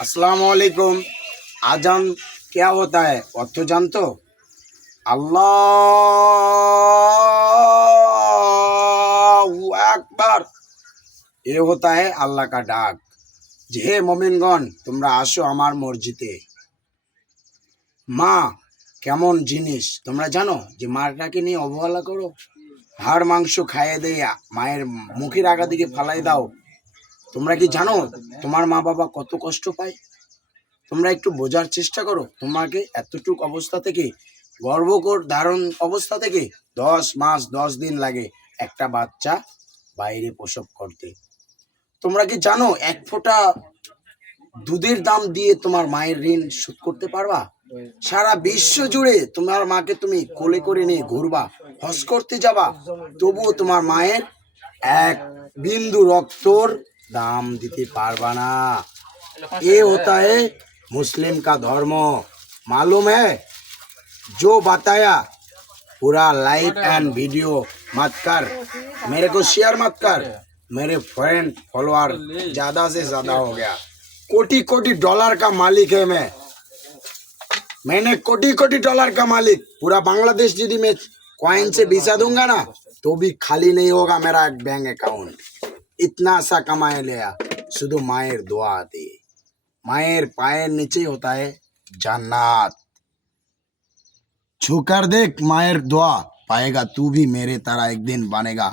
अस्सलाम वालेकुम। आजान क्या होता है अर्थ जानतो? अल्लाहु আকবার। ये होता है अल्लाह का डाक যে হে মোমিনগণ তোমরা আসো আমার মসজিদে। মা কেমন জিনিস তোমরা জানো? যে মাটাকে নিয়ে অবহেলা করো, হাড় মাংস খাইয়ে দেয়া মায়ের মুখের আগা দিকে ফালাই দাও। তোমরা কি জানো তোমার মা বাবা কত কষ্ট পায়? তোমরা একটু বোঝার চেষ্টা করো। তোমাকে এতটুক অবস্থা থেকে গর্ভকর ধারণ অবস্থা থেকে 10 মাস 10 দিন লাগে একটা বাচ্চা বাইরে প্রসব করতে। তোমরা কি জানো এক ফোঁটা দুধের দাম দিয়ে তোমার মায়ের ঋণ শোধ করতে পারবা? সারা বিশ্ব জুড়ে তোমার মাকে তুমি কোলে করে নিয়ে ঘুরবা, হজ করতে যাবা, তবুও তোমার মায়ের এক বিন্দু রক্তর दाम दिते पारबा ना। ये होता है मुस्लिम का धर्म। मालूम है? जो बताया पूरा लाइव एंड वीडियो मत कर, मेरे को शेयर मत कर। मेरे फ्रेंड फॉलोअर ज्यादा से ज्यादा हो गया। कोटि कोटि डॉलर का मालिक है मैंने कोटि कोटि डॉलर का मालिक। पूरा बांग्लादेश यदि मैं कॉइन से भिसा दूंगा ना तो भी खाली नहीं होगा मेरा एक बैंक अकाउंट। इतना सा कमाए लिया शुद्ध मायर दुआ आती। मायर पायर नीचे होता है जन्नत। छूकर देख मायर दुआ पाएगा, तू भी मेरे तरह एक दिन बनेगा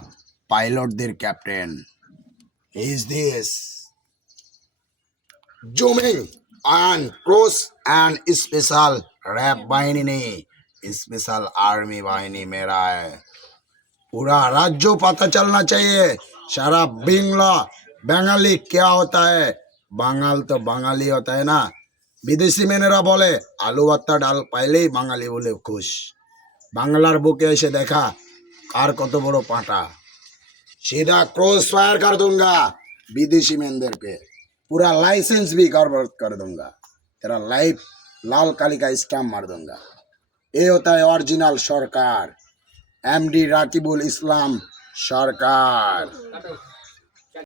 पायलट देर captain. Is this zooming and cross and special रैप बाहिनी नहीं, स्पेशल आर्मी बाहिनी मेरा है। पूरा राज्य पता चलना चाहिए। सारा बंगाली क्या होता है? बांगाल तो बांगाली होता है ना। विदेशी मेनेरा बोले आलू भत्ता डाल पाइले बांगाली बोले खुश। बांगलार बुके एसे देखा कार कत बड़ो पाटा, सीधा क्रॉस फायर कर दूंगा विदेशी मेनदेर पे। पूरा लाइसेंस भी गड़बड़ कर दूंगा, तेरा लाइफ लाल काली का स्टैम्प मार दूंगा। ये होता है ओरिजिनल सरकार, एमडी राकिबुल इस्लाम सरकार।